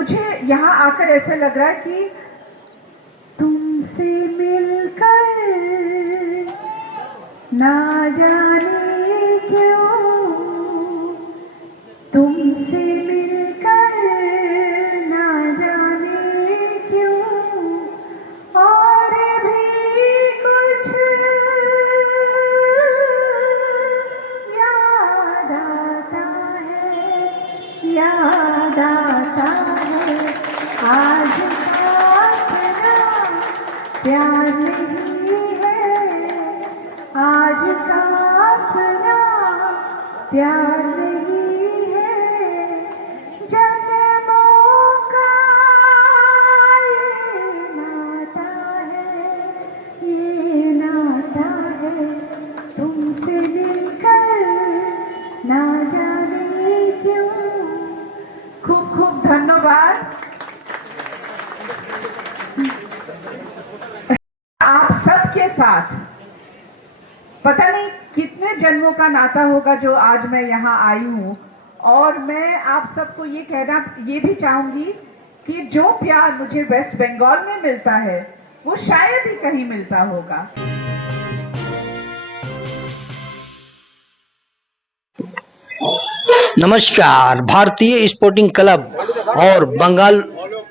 मुझे यहाँ आकर ऐसा लग रहा है कि तुमसे मिलकर ना जाने क्यों, तुमसे मिलकर ना जाने क्यों और भी कुछ याद आता है, याद आता है। आज का अपना प्यार नहीं है, आज का अपना प्यार नहीं है, जन्मों का ये नाता है, ये नाता है। तुमसे मिलकर ना जाने क्यों। खूब खूब धन्यवाद। आप सबके साथ पता नहीं कितने जन्मों का नाता होगा जो आज मैं यहाँ आई हूँ, और मैं आप सबको ये कहना ये भी चाहूंगी कि जो प्यार मुझे वेस्ट बंगाल में मिलता है वो शायद ही कहीं मिलता होगा। नमस्कार। भारतीय स्पोर्टिंग क्लब और बंगाल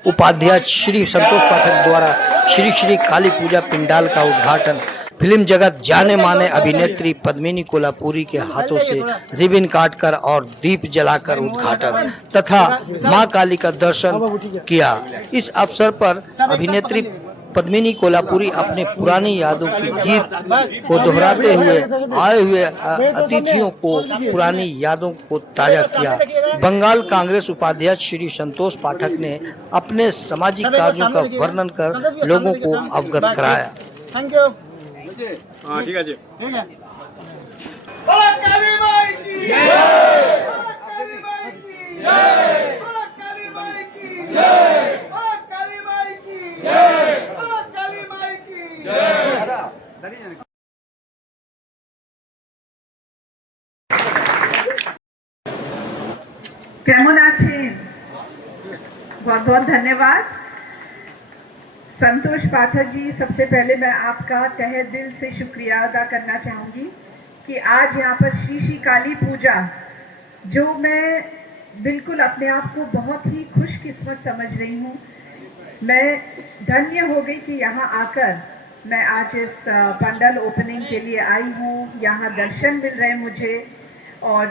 उपाध्यक्ष श्री संतोष पाठक द्वारा श्री श्री काली पूजा पंडाल का उद्घाटन फिल्म जगत जाने माने अभिनेत्री पद्मिनी कोल्हापुरी के हाथों से रिबन काटकर और दीप जलाकर उद्घाटन तथा मां काली का दर्शन किया। इस अवसर पर अभिनेत्री पद्मिनी कोल्हापुरी अपने पुरानी यादों की गीत को दोहराते हुए आए हुए अतिथियों को पुरानी यादों को ताजा किया। बंगाल कांग्रेस उपाध्यक्ष श्री संतोष पाठक ने अपने सामाजिक कार्यों का वर्णन कर लोगों को अवगत कराया। Thank you. ठीक है जी। बोला काली माई की जय, बोला काली माई की जय, बोला काली माई की जय, बोला काली माई की जय, बोला काली माई की जय। কেমন আছেন? बहुत बहुत धन्यवाद संतोष पाठक जी। सबसे पहले मैं आपका तहे दिल से शुक्रिया अदा करना चाहूँगी कि आज यहाँ पर श्री श्री काली पूजा, जो मैं बिल्कुल अपने आप को बहुत ही खुशकिस्मत समझ रही हूँ। मैं धन्य हो गई कि यहाँ आकर मैं आज इस पंडाल ओपनिंग के लिए आई हूँ। यहाँ दर्शन मिल रहे हैं मुझे, और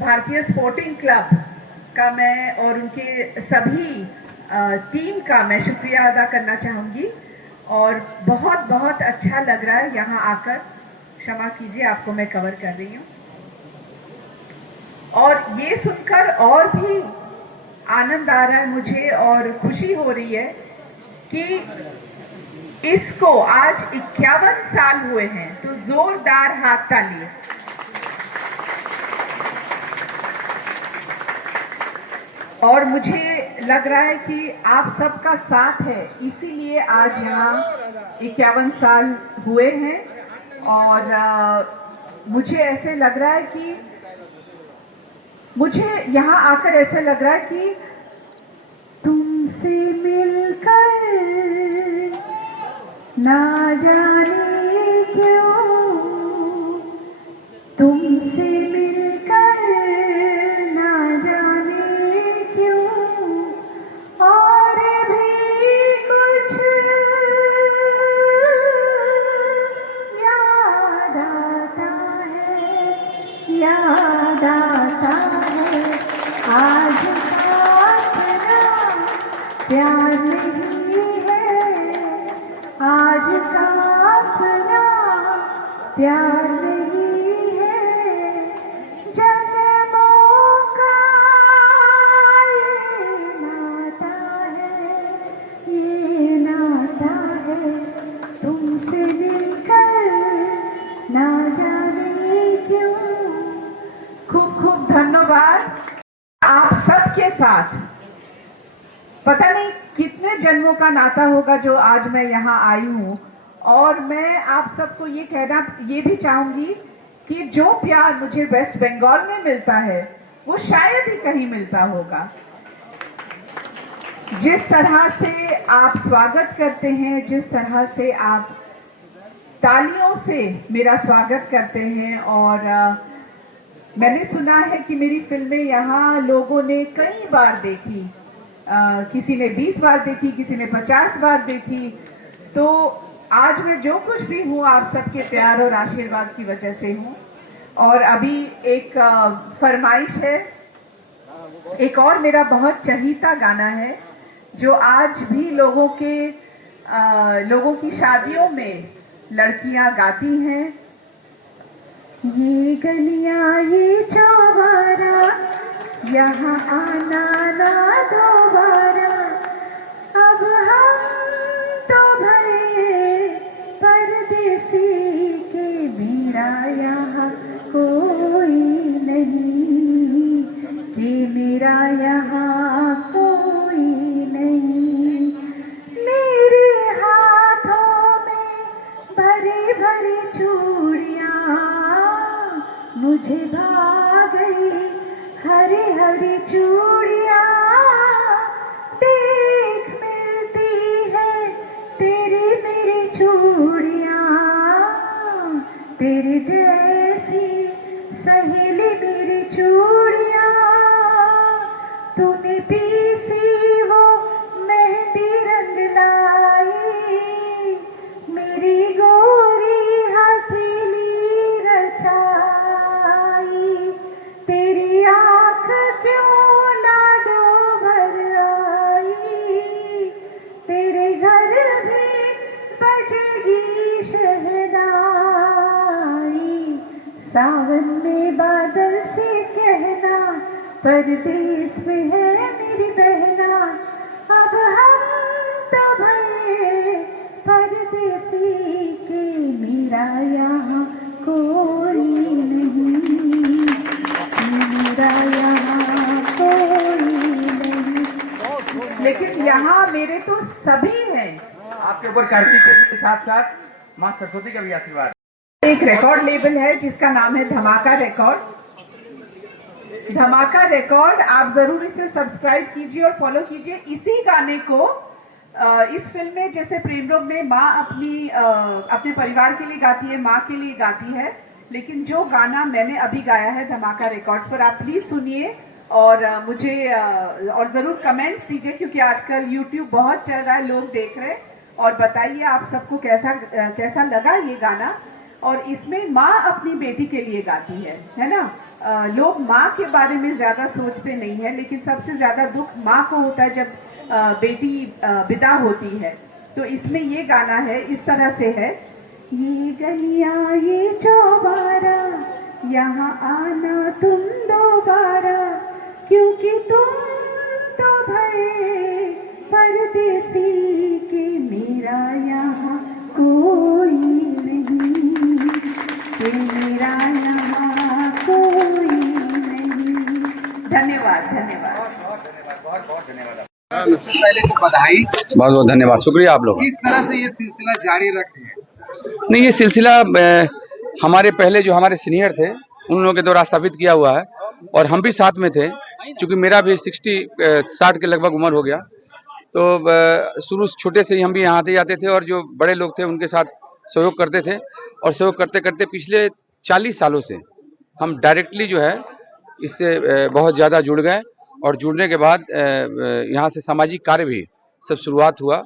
भारतीय स्पोर्टिंग क्लब का मैं और उनकी सभी टीम का मैं शुक्रिया अदा करना चाहूँगी, और बहुत बहुत अच्छा लग रहा है यहाँ आकर। क्षमा कीजिए, आपको मैं कवर कर रही हूँ, और ये सुनकर और भी आनंद आ रहा है मुझे और खुशी हो रही है कि इसको आज 51 साल हुए हैं। तो जोरदार हाथ ताली। और मुझे लग रहा है कि आप सबका साथ है, इसीलिए आज यहाँ 51 साल हुए हैं। और मुझे ऐसे लग रहा है कि मुझे यहाँ आकर ऐसा लग रहा है कि तुमसे मिलकर ना जाने क्यों, तुमसे मिलकर ना जाने क्यों और भी कुछ याद आता है, याद आता है। आज का अपना प्यार नहीं है, आज का अपना प्यार नहीं है, जन्मों का ये नाता है, ये नाता है। तुमसे मिलकर ना जाने क्यों। खूब खूब धन्यवाद। आप सबके साथ पता नहीं कितने जन्मों का नाता होगा जो आज मैं यहाँ आई हूँ, और मैं आप सबको ये कहना ये भी चाहूंगी कि जो प्यार मुझे वेस्ट बंगाल में मिलता है वो शायद ही कहीं मिलता होगा। जिस तरह से आप स्वागत करते हैं, जिस तरह से आप तालियों से मेरा स्वागत करते हैं, और मैंने सुना है कि मेरी फिल्में यहाँ लोगों ने कई बार देखी, किसी ने 20 बार देखी, किसी ने 50 बार देखी। तो आज मैं जो कुछ भी हूँ आप सबके प्यार और आशीर्वाद की वजह से हूँ। और अभी एक फरमाइश है, एक और मेरा बहुत चहीता गाना है जो आज भी लोगों की शादियों में लड़कियां गाती हैं। ये गलियां ये चौबारा, यहाँ आना ना दोबारा, अब हम तो भले परदेसी के, मेरा यहाँ कोई नहीं, कि मेरा यहाँ कोई नहीं। मेरे हाथों में भरी भरी चूड़ियाँ, मुझे भा गई हरी हरी चूड़ियाँ। देख मिलती है तेरी मेरी चूड़ियाँ, तेरी जैसी सहेली मेरी चूड़ियाँ। तूने पीसी वो मेहंदी रंग लाई, मेरी गोरी हथेली रचाई। तेरी आँख क्यों लाडो भर आई, तेरे घर भी बजेगी शहनाई। सावन में बादल से कहना, परदेस में है मेरी बहना, अब हम तो भले परदेसी के, मेरा यहाँ कोई नहीं, मेरा यहाँ कोई नहीं। लेकिन यहाँ मेरे तो सभी हैं। आपके ऊपर कार्तिक के साथ साथ माँ सरस्वती का भी आशीर्वाद। एक रिकॉर्ड लेबल है जिसका नाम है धमाका रिकॉर्ड। धमाका रिकॉर्ड, आप जरूर इसे सब्सक्राइब कीजिए और फॉलो कीजिए। इसी गाने को इस फिल्म में, जैसे प्रेम रोग में माँ अपने परिवार के लिए गाती है, माँ के लिए गाती है, लेकिन जो गाना मैंने अभी गाया है धमाका रिकॉर्ड्स पर, आप प्लीज सुनिए और मुझे और जरूर कमेंट्स दीजिए, क्योंकि आजकल यूट्यूब बहुत चल रहा है, लोग देख रहे हैं। और बताइए आप सबको कैसा लगा ये गाना। और इसमें माँ अपनी बेटी के लिए गाती है ना। लोग माँ के बारे में ज्यादा सोचते नहीं है, लेकिन सबसे ज्यादा दुख माँ को होता है जब बेटी विदा होती है। तो इसमें ये गाना है, इस तरह से है। ये गलियां ये चौबारा, यहाँ आना तुम दोबारा, क्योंकि तुम तो भले परदेसी के, मेरा यहाँ कोई नहीं, के मेरा यहाँ कोई नहीं। धन्यवाद, धन्यवाद। बहुत धन्यवाद। सबसे पहले तो बधाई, बहुत बहुत धन्यवाद, शुक्रिया आप लोग। किस तरह से ये सिलसिला जारी रखें? नहीं, ये सिलसिला हमारे पहले जो हमारे सीनियर थे उन लोगों के द्वारा स्थापित किया हुआ है, और हम भी साथ में थे। क्योंकि मेरा भी 60 के लगभग उम्र हो गया, तो शुरू छोटे से ही हम भी यहाँ आते जाते थे, और जो बड़े लोग थे उनके साथ सहयोग करते थे। और सहयोग करते करते पिछले 40 सालों से हम डायरेक्टली जो है इससे बहुत ज़्यादा जुड़ गए। और जुड़ने के बाद यहाँ से सामाजिक कार्य भी सब शुरुआत हुआ।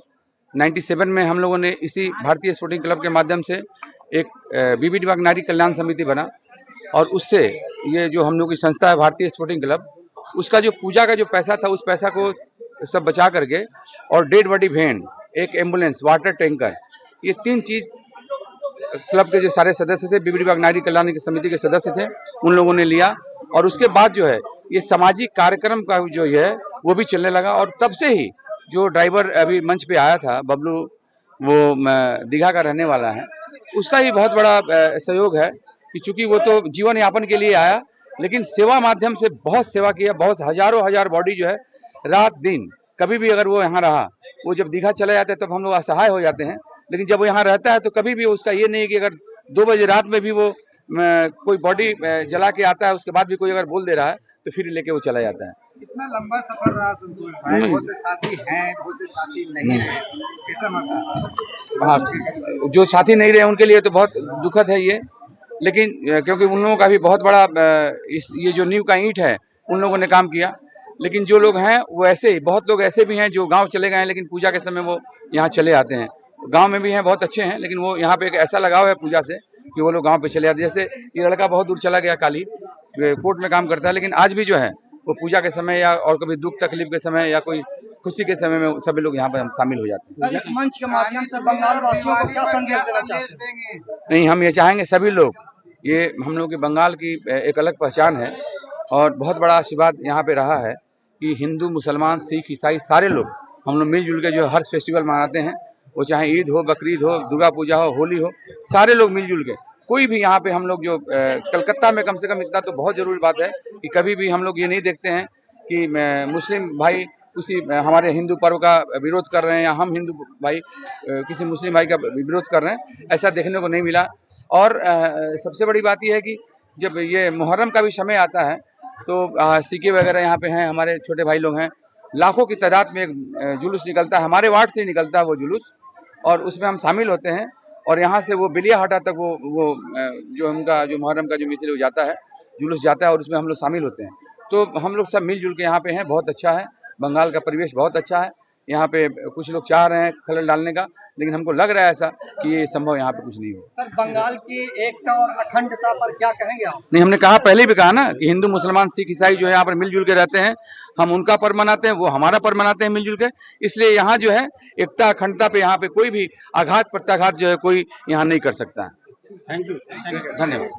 97 में हम लोगों ने इसी भारतीय स्पोर्टिंग क्लब के माध्यम से एक बीबी दिव्यांग नारी कल्याण समिति बना, और उससे ये जो हम लोग की संस्था है भारतीय स्पोर्टिंग क्लब, उसका जो पूजा का जो पैसा था उस पैसा को सब बचा करके, और डेड बॉडी वैन, एक एम्बुलेंस, वाटर टैंकर, ये 3 चीज़ क्लब के जो सारे सदस्य थे, बीबी दिव्यांग नारी कल्याण समिति के सदस्य थे, उन लोगों ने लिया। और उसके बाद जो है ये सामाजिक कार्यक्रम का जो है वो भी चलने लगा। और तब से ही जो ड्राइवर अभी मंच पे आया था बबलू, वो दीघा का रहने वाला है, उसका ही बहुत बड़ा सहयोग है कि चूंकि वो तो जीवन यापन के लिए आया, लेकिन सेवा माध्यम से बहुत सेवा किया। बहुत हजारों हजार बॉडी जो है रात दिन कभी भी अगर वो यहाँ रहा, वो जब दीघा चले जाते हैं तब हम लोग असहाय हो जाते हैं, लेकिन जब वो यहाँ रहता है तो कभी भी उसका ये नहीं कि अगर 2 बजे रात में भी वो कोई बॉडी जला के आता है, उसके बाद भी कोई अगर बोल दे रहा है तो फिर लेके वो चला जाता है। कितना लंबा सफर रहा संतोष भाई? बहुत से साथी हैं, बहुत से साथी नहीं हैं, कैसा महसूस? हाँ, जो साथी नहीं रहे उनके लिए तो बहुत दुखद है ये, लेकिन क्योंकि उन लोगों का भी बहुत बड़ा ये जो नींव का ईंट है उन लोगों ने काम किया। लेकिन जो लोग हैं वो ऐसे ही, बहुत लोग ऐसे भी हैं जो गांव चले गए हैं लेकिन पूजा के समय वो यहाँ चले आते हैं। गांव में भी हैं, बहुत अच्छे हैं, लेकिन वो यहाँ पे एक ऐसा लगाव है पूजा से कि वो लोग गांव पे चले आते हैं। जैसे ये लड़का बहुत दूर चला गया, काली कोर्ट में काम करता है, लेकिन आज भी जो है वो पूजा के समय या और कभी दुख तकलीफ के समय या कोई खुशी के समय में सभी लोग यहाँ पर शामिल हो जाते हैं। सर, इस मंच के माध्यम से बंगाल वासियों को क्या संदेश देना चाहते हैं? नहीं, हम ये चाहेंगे सभी लोग, ये हम लोग की बंगाल की एक अलग पहचान है और बहुत बड़ा आशीर्वाद यहाँ पे रहा है कि हिंदू, मुसलमान, सिख, ईसाई सारे लोग हम लोग मिलजुल के जो हर फेस्टिवल मनाते हैं, वो चाहे ईद हो, बकरीद हो, दुर्गा पूजा हो, होली हो, सारे लोग मिलजुल के कोई भी यहाँ पे हम लोग जो कलकत्ता में कम से कम इतना तो बहुत जरूरी बात है कि कभी भी हम लोग ये नहीं देखते हैं कि मुस्लिम भाई किसी हमारे हिंदू पर्व का विरोध कर रहे हैं या हम हिंदू भाई किसी मुस्लिम भाई का विरोध कर रहे हैं, ऐसा देखने को नहीं मिला। और सबसे बड़ी बात यह है कि जब ये मुहर्रम का भी समय आता है तो सिक्के वगैरह यहाँ पे हैं, हमारे छोटे भाई लोग हैं, लाखों की तादाद में एक जुलूस निकलता है, हमारे वार्ड से ही निकलता है वो जुलूस, और उसमें हम शामिल होते हैं। और यहाँ से वो बिलिया हाटा तक वो जो उनका जो मुहर्रम का जो मिसल हो जाता है, जुलूस जाता है और उसमें हम लोग शामिल होते हैं। तो हम लोग सब मिलजुल के यहाँ पे हैं, बहुत अच्छा है, बंगाल का परिवेश बहुत अच्छा है। यहाँ पे कुछ लोग चाह रहे हैं खलल डालने का, लेकिन हमको लग रहा है ऐसा कि ये संभव यहाँ पे कुछ नहीं हो। सर, बंगाल की एकता और अखंडता पर क्या कहेंगे आप? नहीं, हमने कहा, पहले भी कहा ना कि हिंदू, मुसलमान, सिख, ईसाई जो है यहाँ पर मिलजुल के रहते हैं, हम उनका पर्व मनाते हैं, वो हमारा पर्व मनाते हैं मिलजुल के। इसलिए यहाँ जो है एकता अखंडता पे यहाँ पे कोई भी आघात प्रत्याघात जो है कोई यहाँ नहीं कर सकता है। Thank you. धन्यवाद।